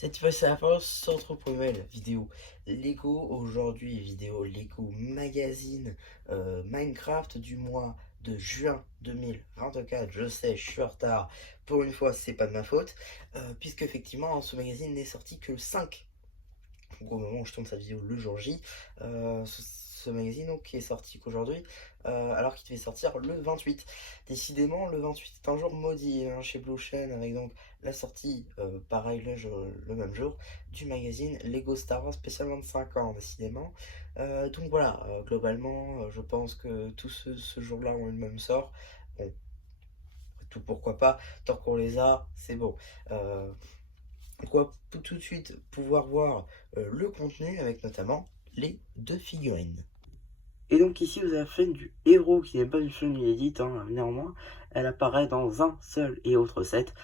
Cette fois, c'est la fin, sans trop pour nouvelle vidéo Lego. Aujourd'hui, vidéo Lego Magazine Minecraft du mois de juin 2024. Je sais, je suis en retard. Pour une fois, c'est pas de ma faute. Puisque, effectivement, ce magazine n'est sorti que le 5. Donc, au moment où je tourne cette vidéo le jour J, ce magazine donc, qui est sorti qu'aujourd'hui, alors qu'il devait sortir le 28. Décidément, le 28 est un jour maudit hein, chez Blue Chain, avec donc la sortie, pareil le même jour, du magazine Lego Star Wars spécial 25 ans, décidément. Donc voilà, globalement, je pense que tous ce jour-là ont eu le même sort. Bon, tout pourquoi pas, tant qu'on les a, c'est bon. Pourquoi tout de suite pouvoir voir le contenu avec notamment les deux figurines. Et donc ici vous avez la scène du héros qui n'est pas une scène inédite, hein, néanmoins elle apparaît dans un seul et autre set.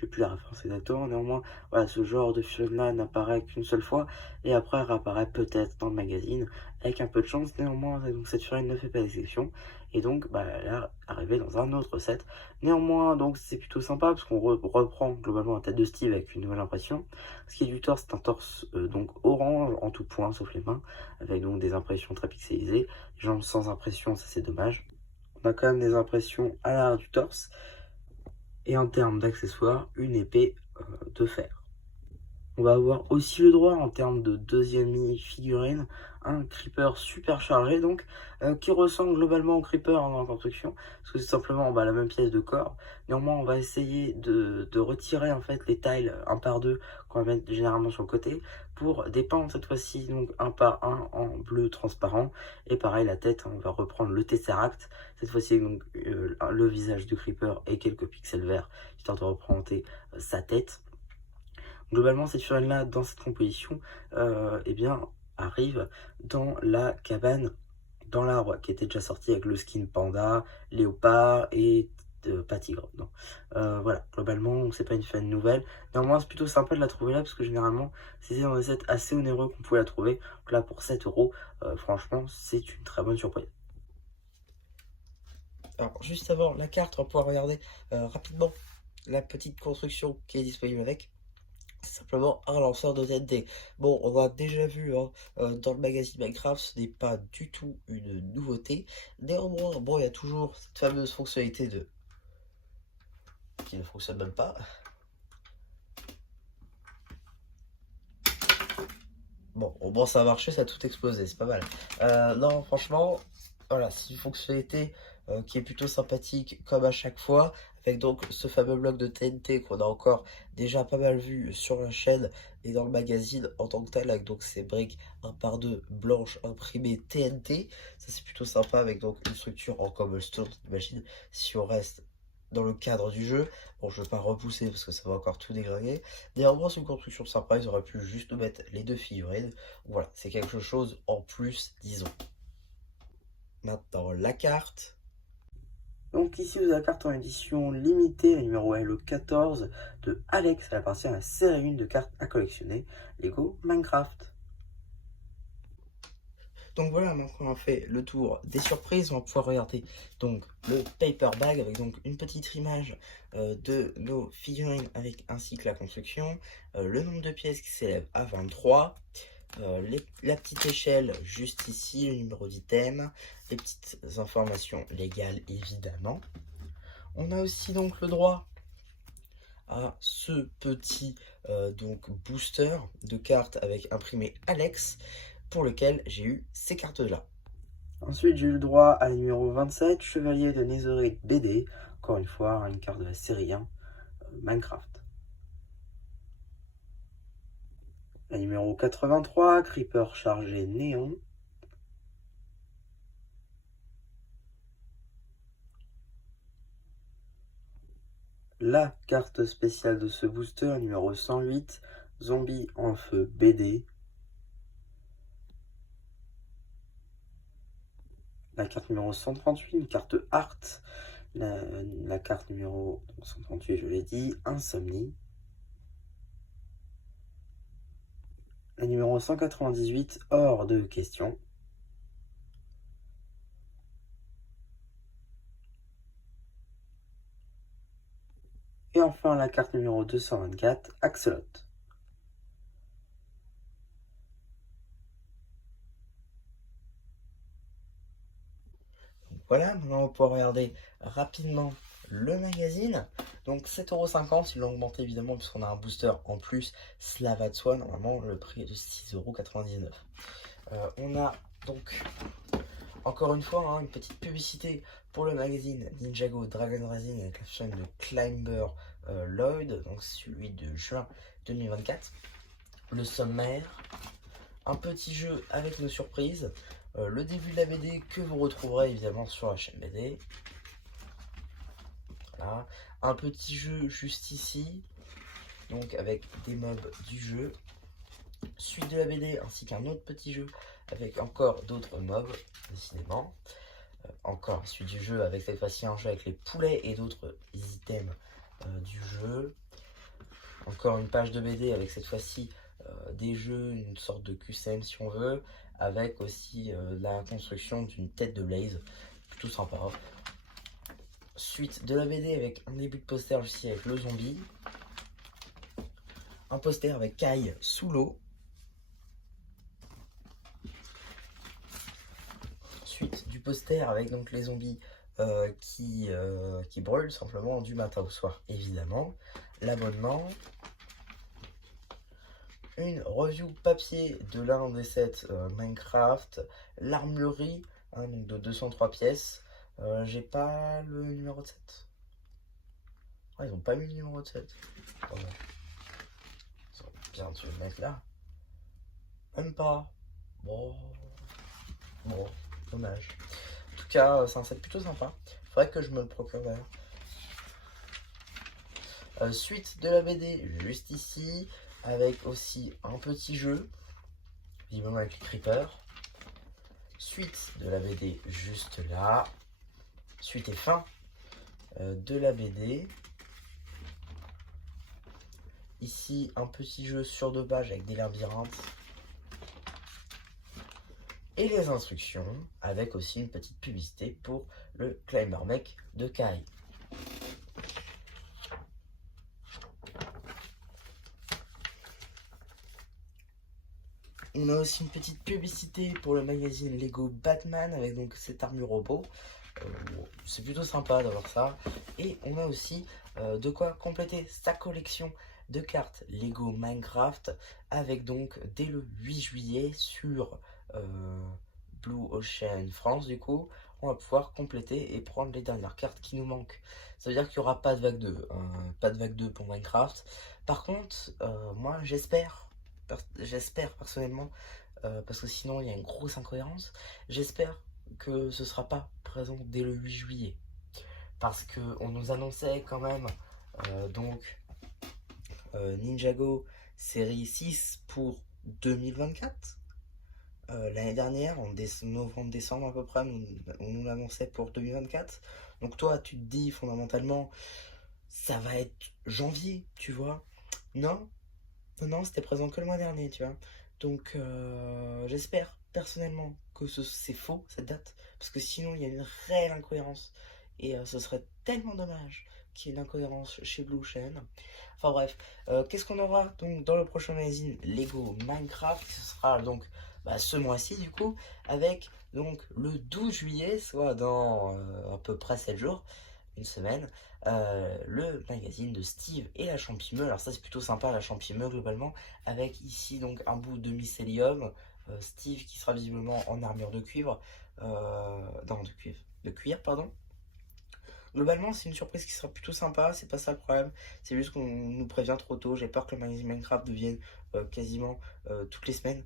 J'ai plus la référence exactement, néanmoins voilà, ce genre de figurine là n'apparaît qu'une seule fois et après elle réapparaît peut-être dans le magazine avec un peu de chance. Néanmoins donc cette figurine ne fait pas d'exception et donc bah, elle est arrivée dans un autre set. Néanmoins donc c'est plutôt sympa parce qu'on reprend globalement la tête de Steve avec une nouvelle impression. Ce qui est du torse, c'est un torse donc orange en tout point sauf les mains avec donc des impressions très pixelisées. Jambes sans impression, ça c'est dommage. On a quand même des impressions à l'arrière du torse. Et en termes d'accessoires, une épée de fer. On va avoir aussi le droit en termes de deuxième mini-figurine, un creeper super chargé donc, qui ressemble globalement au creeper dans la construction, parce que c'est simplement la même pièce de corps. Néanmoins on va essayer de retirer en fait les tiles un par deux qu'on va mettre généralement sur le côté, pour dépeindre cette fois-ci donc un par un en bleu transparent. Et pareil la tête, on va reprendre le Tesseract, cette fois-ci donc le visage du creeper et quelques pixels verts, histoire de représenter sa tête. Globalement, cette figurine-là, dans cette composition, eh bien, arrive dans la cabane dans l'arbre, qui était déjà sorti avec le skin panda, léopard et pas tigre. Non. Voilà, globalement, c'est pas une figurine nouvelle. Néanmoins, c'est plutôt sympa de la trouver là, parce que généralement, c'était dans des sets assez onéreux qu'on pouvait la trouver. Donc là, pour 7 euros, franchement, c'est une très bonne surprise. Alors, juste avant la carte, on va pouvoir regarder rapidement la petite construction qui est disponible avec. C'est simplement un lanceur de TNT. Bon, on a déjà vu hein, dans le magazine Minecraft, ce n'est pas du tout une nouveauté. Néanmoins, bon, il y a toujours cette fameuse fonctionnalité de qui ne fonctionne même pas. Bon, au moins ça a marché, ça a tout explosé, c'est pas mal. Non, franchement, voilà, c'est une fonctionnalité qui est plutôt sympathique, comme à chaque fois, avec donc ce fameux bloc de TNT qu'on a encore déjà pas mal vu sur la chaîne et dans le magazine en tant que tel, avec donc ces briques un par deux blanches imprimées TNT. Ça c'est plutôt sympa, avec donc une structure en cobblestone, imagine, si on reste dans le cadre du jeu. Bon, je vais pas repousser parce que ça va encore tout déglinguer. Néanmoins, c'est une construction sympa, ils auraient pu juste nous mettre les deux figurines. Voilà, c'est quelque chose en plus, disons. Maintenant, la carte. Donc ici, vous avez la carte en édition limitée, le numéro est le 14 de Alex. Elle appartient à la série 1 de cartes à collectionner, Lego Minecraft. Donc voilà, maintenant on a fait le tour des surprises, on va pouvoir regarder donc le paper bag avec donc une petite image de nos figurines avec ainsi que la construction, le nombre de pièces qui s'élève à 23, la petite échelle juste ici, le numéro d'item, les petites informations légales évidemment. On a aussi donc le droit à ce petit donc booster de cartes avec imprimé Alex, pour lequel j'ai eu ces cartes-là. Ensuite, j'ai eu le droit à la numéro 27, Chevalier de Netherite BD, encore une fois, une carte de la série 1, Minecraft. La numéro 83, Creeper chargé Néon. La carte spéciale de ce booster, numéro 108, Zombie en feu BD. La carte numéro 138, une carte Art. La carte numéro 138, je l'ai dit, Insomnie. La numéro 198, hors de question. Et enfin la carte numéro 224, Axolot. Voilà, maintenant on va pouvoir regarder rapidement le magazine. Donc 7,50 €, ils l'ont augmenté évidemment puisqu'on a un booster en plus, cela va de soi, normalement le prix est de 6,99 €. On a donc encore une fois une petite publicité pour le magazine Ninjago Dragon Racing avec la chaîne de Climber Lloyd, donc celui de juin 2024. Le sommaire, un petit jeu avec nos surprises, le début de la BD que vous retrouverez évidemment sur la chaîne BD. Voilà. Un petit jeu juste ici, donc avec des mobs du jeu. Suite de la BD ainsi qu'un autre petit jeu avec encore d'autres mobs, décidément. Encore suite du jeu avec cette fois-ci un jeu avec les poulets et d'autres items du jeu. Encore une page de BD avec cette fois-ci des jeux, une sorte de QCM si on veut, avec aussi la construction d'une tête de Blaze, plutôt sympa. Suite de la BD avec un début de poster aussi avec le zombie. Un poster avec Kai sous l'eau. Suite du poster avec donc les zombies qui brûlent simplement du matin au soir, évidemment. L'abonnement. Une review papier de l'un des sets Minecraft. L'armurerie, donc de 203 pièces. J'ai pas le numéro de set. Ah, ils ont pas mis le numéro de set. Oh, ils ont bien dû le mettre là. Même pas. Bon, dommage. En tout cas, c'est un set plutôt sympa. Faudrait que je me le procure d'ailleurs. Suite de la BD juste ici, avec aussi un petit jeu, visiblement avec les creepers. Suite de la BD juste là. Suite et fin de la BD. Ici, un petit jeu sur 2 pages avec des labyrinthes. Et les instructions, avec aussi une petite publicité pour le Climber Mech de Kai. On a aussi une petite publicité pour le magazine Lego Batman avec donc cette armure robot. C'est plutôt sympa d'avoir ça. Et on a aussi de quoi compléter sa collection de cartes Lego Minecraft avec donc dès le 8 juillet sur Blue Ocean France, du coup on va pouvoir compléter et prendre les dernières cartes qui nous manquent. Ça veut dire qu'il n'y aura pas de vague 2, pas de vague 2 pour Minecraft. Par contre, moi j'espère personnellement, parce que sinon il y a une grosse incohérence, j'espère que ce sera pas présent dès le 8 juillet. Parce qu'on nous annonçait quand même Ninjago série 6 pour 2024. L'année dernière, en novembre-décembre à peu près, on nous l'annonçait pour 2024. Donc toi, tu te dis fondamentalement, ça va être janvier, tu vois. Non, c'était présent que le mois dernier, tu vois. Donc j'espère personnellement que c'est faux cette date, parce que sinon il y a une réelle incohérence. Et ce serait tellement dommage qu'il y ait une incohérence chez Blue Ocean. Enfin bref, qu'est-ce qu'on aura donc dans le prochain magazine Lego Minecraft? Ce sera donc ce mois-ci du coup, avec donc le 12 juillet, soit dans à peu près 7 jours, une semaine, le magazine de Steve et la Champimeux. Alors ça c'est plutôt sympa, la Champimeux globalement, avec ici donc un bout de mycélium, Steve qui sera visiblement en armure de cuivre, de cuir pardon. Globalement, c'est une surprise qui sera plutôt sympa, c'est pas ça le problème, c'est juste qu'on nous prévient trop tôt. J'ai peur que le magazine Minecraft devienne quasiment toutes les semaines.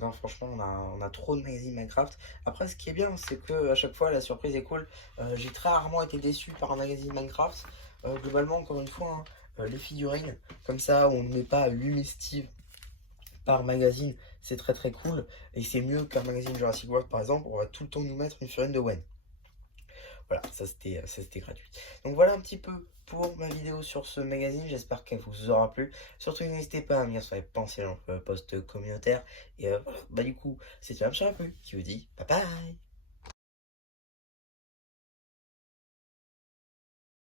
Non, franchement, on a trop de magazines Minecraft. Après, ce qui est bien, c'est que à chaque fois, la surprise est cool. J'ai très rarement été déçu par un magazine Minecraft. Globalement, encore une fois, les figurines, comme ça, on ne met pas 8000 Steve par magazine, c'est très très cool. Et c'est mieux qu'un magazine Jurassic World, par exemple, on va tout le temps nous mettre une figurine de Wen. Voilà, ça c'était gratuit. Donc voilà un petit peu pour ma vidéo sur ce magazine, j'espère qu'elle vous aura plu. Surtout n'hésitez pas à me dire sur les pensées dans le post communautaire. Et voilà, du coup, c'est Madame Charapu qui vous dit bye bye.